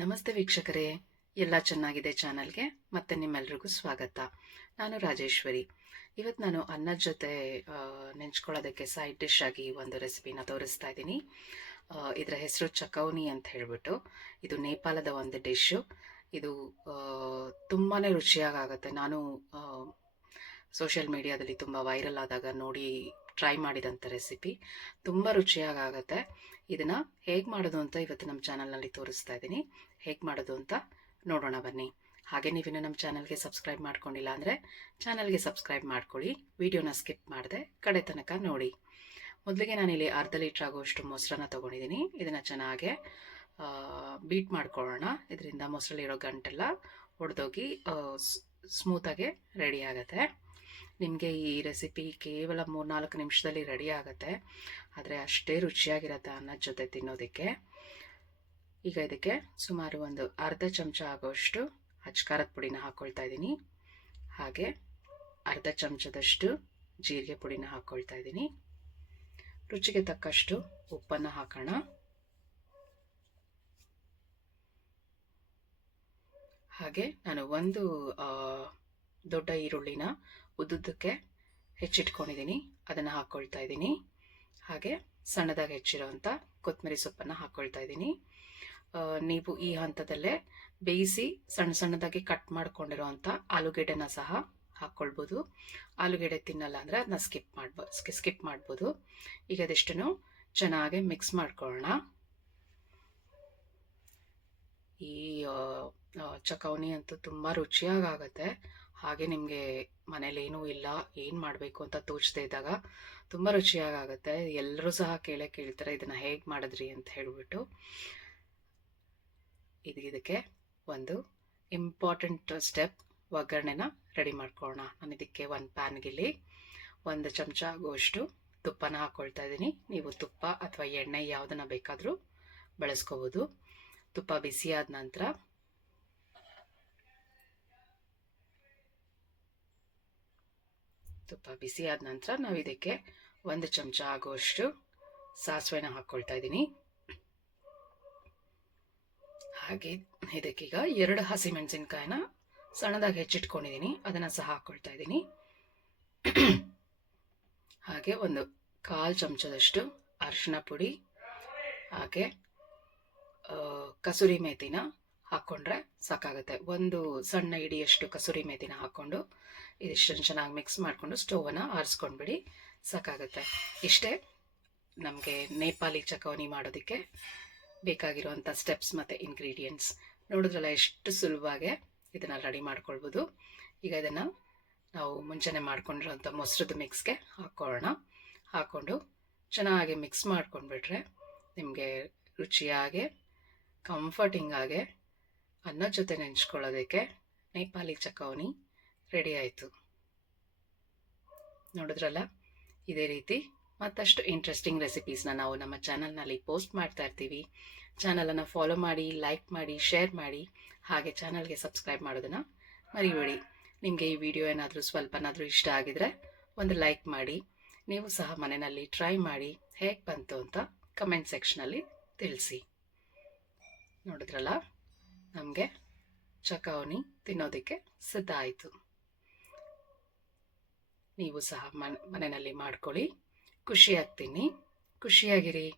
ನಮಸ್ತೆ ವೀಕ್ಷಕರೇ, ಎಲ್ಲ ಚೆನ್ನಾಗಿದೆ ಚಾನಲ್ಗೆ ಮತ್ತೆ ನಿಮ್ಮೆಲ್ರಿಗೂ ಸ್ವಾಗತ. ನಾನು ರಾಜೇಶ್ವರಿ. ಇವತ್ತು ನಾನು ಅನ್ನದ ಜೊತೆ ನೆಂಚ್ಕೊಳ್ಳೋದಕ್ಕೆ ಸೈಡ್ ಡಿಶ್ ಆಗಿ ಒಂದು ರೆಸಿಪಿನ ತೋರಿಸ್ತಾ ಇದ್ದೀನಿ. ಇದರ ಹೆಸರು ಚಕೌನಿ ಅಂತ ಹೇಳಿಬಿಟ್ಟು. ಇದು ನೇಪಾಳದ ಒಂದು ಡಿಶ್ಶು. ಇದು ತುಂಬಾ ರುಚಿಯಾಗುತ್ತೆ. ನಾನು ಸೋಷಿಯಲ್ ಮೀಡಿಯಾದಲ್ಲಿ ತುಂಬ ವೈರಲ್ ಆದಾಗ ನೋಡಿ ಟ್ರೈ ಮಾಡಿದಂಥ ರೆಸಿಪಿ. ತುಂಬ ರುಚಿಯಾಗುತ್ತೆ. ಇದನ್ನು ಹೇಗೆ ಮಾಡೋದು ಅಂತ ಇವತ್ತು ನಮ್ಮ ಚಾನಲ್ನಲ್ಲಿ ತೋರಿಸ್ತಾ ಇದ್ದೀನಿ. ಹೇಗೆ ಮಾಡೋದು ಅಂತ ನೋಡೋಣ ಬನ್ನಿ. ಹಾಗೆ ನೀವಿನ್ನು ನಮ್ಮ ಚಾನಲ್ಗೆ ಸಬ್ಸ್ಕ್ರೈಬ್ ಮಾಡ್ಕೊಂಡಿಲ್ಲ ಅಂದರೆ ಚಾನಲ್ಗೆ ಸಬ್ಸ್ಕ್ರೈಬ್ ಮಾಡ್ಕೊಳ್ಳಿ. ವಿಡಿಯೋನ ಸ್ಕಿಪ್ ಮಾಡದೆ ಕಡೆ ತನಕ ನೋಡಿ. ಮೊದಲಿಗೆ ನಾನಿಲ್ಲಿ ಅರ್ಧ ಲೀಟ್ರ್ ಆಗುವಷ್ಟು ಮೊಸರನ್ನ ತೊಗೊಂಡಿದ್ದೀನಿ. ಇದನ್ನು ಚೆನ್ನಾಗೆ ಬೀಟ್ ಮಾಡ್ಕೊಳ್ಳೋಣ. ಇದರಿಂದ ಮೊಸರಲ್ಲಿರೋ ಗಂಟೆಲ್ಲ ಒಡೆದೋಗಿ ಸ್ಮೂತಾಗೆ ರೆಡಿ ಆಗುತ್ತೆ. ನಿಮಗೆ ಈ ರೆಸಿಪಿ ಕೇವಲ 3-4 ನಿಮಿಷದಲ್ಲಿ ರೆಡಿ ಆಗುತ್ತೆ. ಆದರೆ ಅಷ್ಟೇ ರುಚಿಯಾಗಿರುತ್ತೆ ಅನ್ನದ ಜೊತೆ ತಿನ್ನೋದಕ್ಕೆ. ಈಗ ಇದಕ್ಕೆ ಸುಮಾರು ಒಂದು ಅರ್ಧ ಚಮಚ ಆಗೋಷ್ಟು ಅಚ್ಕಾರದ ಪುಡಿನ ಹಾಕ್ಕೊಳ್ತಾ ಇದ್ದೀನಿ. ಹಾಗೆ ಅರ್ಧ ಚಮಚದಷ್ಟು ಜೀರಿಗೆ ಪುಡಿನ ಹಾಕ್ಕೊಳ್ತಾ ಇದ್ದೀನಿ. ರುಚಿಗೆ ತಕ್ಕಷ್ಟು ಉಪ್ಪನ್ನು ಹಾಕೋಣ. ಹಾಗೆ ನಾನು ಒಂದು ದೊಡ್ಡ ಈರುಳ್ಳಿನ ಉದ್ದುದ್ದಕ್ಕೆ ಹೆಚ್ಚಿಟ್ಕೊಂಡಿದ್ದೀನಿ, ಅದನ್ನು ಹಾಕ್ಕೊಳ್ತಾ ಇದ್ದೀನಿ. ಹಾಗೆ ಸಣ್ಣದಾಗಿ ಹೆಚ್ಚಿರೋವಂಥ ಕೊತ್ತಂಬರಿ ಸೊಪ್ಪನ್ನು ಹಾಕ್ಕೊಳ್ತಾ ಇದ್ದೀನಿ. ನೀವು ಈ ಹಂತದಲ್ಲೇ ಬೇಯಿಸಿ ಸಣ್ಣದಾಗಿ ಕಟ್ ಮಾಡ್ಕೊಂಡಿರೋವಂಥ ಆಲೂಗೆಡ್ಡೆನ ಸಹ ಹಾಕ್ಕೊಳ್ಬೋದು. ಆಲೂಗೆಡ್ಡೆ ತಿನ್ನಲ್ಲ ಅಂದರೆ ಅದನ್ನ ಸ್ಕಿಪ್ ಮಾಡ್ಬೋದು. ಈಗ ಅದೆಷ್ಟನ್ನು ಚೆನ್ನಾಗಿ ಮಿಕ್ಸ್ ಮಾಡ್ಕೊಳ್ಳೋಣ. ಈ ಚಕೌನಿ ಅಂತೂ ತುಂಬ ರುಚಿಯಾಗುತ್ತೆ. ಹಾಗೆ ನಿಮಗೆ ಮನೇಲಿ ಏನೂ ಇಲ್ಲ, ಏನು ಮಾಡಬೇಕು ಅಂತ ತೋಚದೇ ಇದ್ದಾಗ ತುಂಬ ರುಚಿಯಾಗುತ್ತೆ. ಎಲ್ಲರೂ ಸಹ ಕೇಳ್ತಾರೆ ಇದನ್ನು ಹೇಗೆ ಮಾಡಿದ್ರಿ ಅಂತ ಹೇಳಿಬಿಟ್ಟು. ಇದಕ್ಕೆ ಒಂದು ಇಂಪಾರ್ಟೆಂಟ್ ಸ್ಟೆಪ್, ಒಗ್ಗರಣೆನ ರೆಡಿ ಮಾಡ್ಕೊಳ್ಳೋಣ. ನಾನು ಇದಕ್ಕೆ ಒಂದು ಪ್ಯಾನ್ಗಿಲ್ಲಿ 1 ಚಮಚ ಆಗುವಷ್ಟು ತುಪ್ಪನ ಹಾಕ್ಕೊಳ್ತಾ ಇದ್ದೀನಿ. ನೀವು ತುಪ್ಪ ಅಥವಾ ಎಣ್ಣೆ ಯಾವುದನ್ನು ಬೇಕಾದರೂ ಬಳಸ್ಕೋಬೋದು. ತುಪ್ಪ ಬಿಸಿಯಾದ ನಂತರ ನಾವು ಇದಕ್ಕೆ 1 ಚಮಚ ಆಗುವಷ್ಟು ಸಾಸಿವೆನ ಹಾಕ್ಕೊಳ್ತಾ ಇದ್ದೀನಿ. ಹಾಗೆ ಇದಕ್ಕೀಗ 2 ಹಸಿಮೆಣಸಿನ್ಕಾಯಿನ ಸಣ್ಣದಾಗಿ ಹೆಚ್ಚಿಟ್ಕೊಂಡಿದ್ದೀನಿ, ಅದನ್ನು ಸಹ ಹಾಕ್ಕೊಳ್ತಾ ಇದ್ದೀನಿ. ಹಾಗೆ 1/4 ಚಮಚದಷ್ಟು ಅರಿಶಿನ ಪುಡಿ, ಹಾಗೆ ಕಸೂರಿ ಮೇಥಿನ ಹಾಕ್ಕೊಂಡ್ರೆ ಸಾಕಾಗುತ್ತೆ. 1 ಸಣ್ಣ ಇಡಿಯಷ್ಟು ಕಸೂರಿ ಮೇಥಿನ ಹಾಕ್ಕೊಂಡು ಇದಿಷ್ಟನ್ನು ಚೆನ್ನಾಗಿ ಮಿಕ್ಸ್ ಮಾಡಿಕೊಂಡು ಸ್ಟೌವನ್ನು ಆರಿಸ್ಕೊಂಡ್ಬಿಡಿ, ಸಾಕಾಗುತ್ತೆ. ಇಷ್ಟೇ ನಮಗೆ ನೇಪಾಳಿ ಚಕೌನಿ ಮಾಡೋದಕ್ಕೆ ಬೇಕಾಗಿರುವಂಥ ಸ್ಟೆಪ್ಸ್ ಮತ್ತು ಇಂಗ್ರೀಡಿಯೆಂಟ್ಸ್. ನೋಡಿದ್ರಲ್ಲ ಎಷ್ಟು ಸುಲಭವಾಗಿ ಇದನ್ನು ರೆಡಿ ಮಾಡ್ಕೊಳ್ಬೋದು. ಈಗ ಇದನ್ನು ನಾವು ಮುಂಚೆನೇ ಮಾಡ್ಕೊಂಡಿರೋಂಥ ಮೊಸರದ ಮಿಕ್ಸ್ಗೆ ಹಾಕ್ಕೊಂಡು ಚೆನ್ನಾಗಿ ಮಿಕ್ಸ್ ಮಾಡ್ಕೊಂಡ್ಬಿಟ್ರೆ ನಿಮಗೆ ರುಚಿಯಾಗಿ ಕಂಫರ್ಟಿಂಗಾಗೆ ಅನ್ನದ ಜೊತೆ ನೆಂಚ್ಕೊಳ್ಳೋದಕ್ಕೆ ನೇಪಾಳಿ ಚಕೌನಿ ರೆಡಿ ಆಯಿತು. ನೋಡಿದ್ರಲ್ಲ, ಇದೇ ರೀತಿ ಮತ್ತಷ್ಟು ಇಂಟ್ರೆಸ್ಟಿಂಗ್ ರೆಸಿಪೀಸ್ನ ನಾವು ನಮ್ಮ ಚಾನಲ್ನಲ್ಲಿ ಪೋಸ್ಟ್ ಮಾಡ್ತಾ ಇರ್ತೀವಿ. ಚಾನಲನ್ನು ಫಾಲೋ ಮಾಡಿ, ಲೈಕ್ ಮಾಡಿ, ಶೇರ್ ಮಾಡಿ. ಹಾಗೆ ಚಾನಲ್ಗೆ ಸಬ್ಸ್ಕ್ರೈಬ್ ಮಾಡೋದನ್ನು ಮರಿಬೇಡಿ. ನಿಮಗೆ ಈ ವಿಡಿಯೋ ಏನಾದರೂ ಸ್ವಲ್ಪನಾದರೂ ಇಷ್ಟ ಆಗಿದರೆ ಒಂದು ಲೈಕ್ ಮಾಡಿ. ನೀವು ಸಹ ಮನೆಯಲ್ಲಿ ಟ್ರೈ ಮಾಡಿ ಹೇಗೆ ಬಂತು ಅಂತ ಕಮೆಂಟ್ ಸೆಕ್ಷನಲ್ಲಿ ತಿಳಿಸಿ. ನೋಡಿದ್ರಲ್ಲ, ನಮಗೆ ಚಕೌನಿ ತಿನ್ನೋದಕ್ಕೆ ಸಿದ್ಧ ಆಯಿತು. ನೀವು ಸಹ ಮನೆಯಲ್ಲಿ ಮಾಡ್ಕೊಳ್ಳಿ, ಖುಷಿಯಾಗಿ ತಿನ್ನಿ, ಖುಷಿಯಾಗಿರಿ.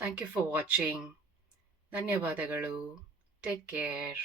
Thank you for watching. ಧನ್ಯವಾದಗಳು. Take care.